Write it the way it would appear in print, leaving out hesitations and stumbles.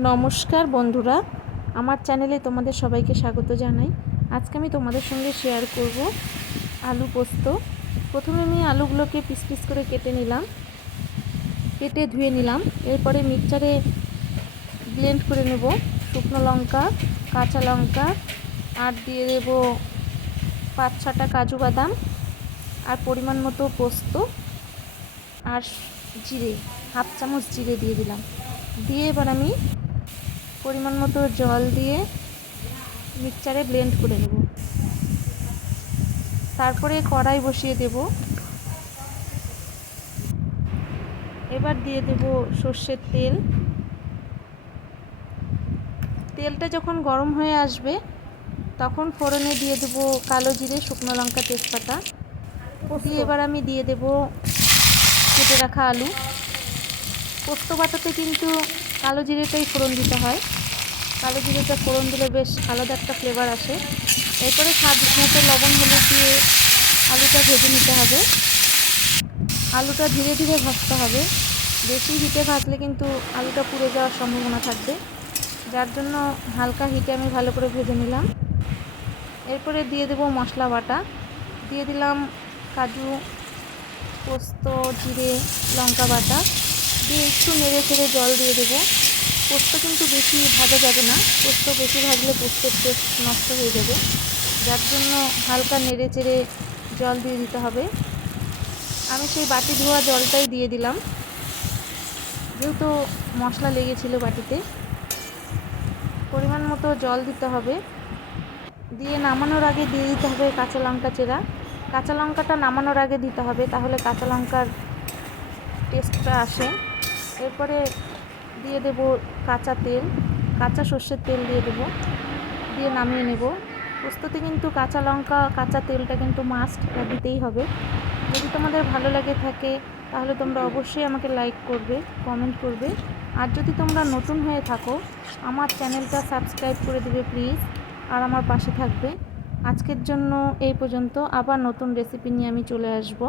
নমস্কার বন্ধুরা, আমার চ্যানেলে তোমাদের সবাইকে স্বাগত জানাই। আজকে আমি তোমাদের সঙ্গে শেয়ার করব আলু পোস্ত। প্রথমে আমি আলুগুলোকে পিস পিস করে কেটে ধুয়ে নিলাম। এরপরে মিক্সচারে ব্লেন্ড করে নেব শুকনো লঙ্কা, কাঁচা লঙ্কা, আর দিয়ে দেব 5-6টা কাজু বাদাম, আর পরিমাণ মতো পোস্ত, আর জিরে, হাফ চামচ জিরে দিয়ে দিলাম। দিয়ে এবার আমি পরিমাণ মতো জল দিয়ে মিক্সচারে ব্লেন্ড করে নেব। তারপরে কড়াই বসিয়ে দেব। এবার দিয়ে দেব সর্ষের তেল। তেলটা যখন গরম হয়ে আসবে তখন ফোড়নে দিয়ে দেব কালো জিরে, শুকনো লঙ্কা, তেজপাতা দিয়ে এবার আমি দিয়ে দেব কেটে রাখা আলু। পোস্ত বাটাতে কিন্তু কালো জিরেটাই ফোড়ন দিতে হয়। কালো জিরেটা ফোড়ন দিলে বেশ আলাদা একটা ফ্লেভার আসে। এরপরে স্বাদ মতো লবণ হলুদ দিয়ে আলুটা ভেজে নিতে হবে। আলুটা ধীরে ধীরে ভাজতে হবে। বেশি হিটে ভাজলে কিন্তু আলুটা পুড়ে যাওয়ার সম্ভাবনা থাকবে, যার জন্য হালকা হিটে আমি ভালো করে ভেজে নিলাম। এরপরে দিয়ে দেব মশলা বাটা। দিয়ে দিলাম কাজু, পোস্ত, জিরে, লঙ্কা বাটা দিয়ে একটু নেড়ে চেড়ে জল দিয়ে দেবো। পোস্ত কিন্তু বেশি ভাজা যাবে না, পোস্ত বেশি ভাজলে পোস্তের টেস্ট নষ্ট হয়ে যাবে, যার জন্য হালকা নেড়ে চেড়ে জল দিয়ে দিতে হবে। আমি সেই বাটি ধোয়া জলটাই দিয়ে দিলাম, যেহেতু মশলা লেগেছিল বাটিতে। পরিমাণ মতো জল দিতে হবে। দিয়ে নামানোর আগে দিয়ে দিতে হবে কাঁচা লঙ্কা চেরা। কাঁচা লঙ্কাটা নামানোর আগে দিতে হবে, তাহলে কাঁচা লঙ্কার টেস্টটা আসে। এরপরে দিয়ে দেব কাঁচা তেল, কাঁচা সর্ষের তেল দিয়ে দেব, দিয়ে নামিয়ে নেব। পোস্ততে কিন্তু কাঁচা লঙ্কা, কাঁচা তেলটা কিন্তু মাস্ট, এটা দিতেই হবে। যদি তোমাদের ভালো লাগে থাকে তাহলে তোমরা অবশ্যই আমাকে লাইক করবে, কমেন্ট করবে। আর যদি তোমরা নতুন হয়ে থাকো আমার চ্যানেলটা সাবস্ক্রাইব করে দেবে প্লিজ, আর আমার পাশে থাকবে। আজকের জন্য এই পর্যন্ত। আবার নতুন রেসিপি নিয়ে আমি চলে আসবো।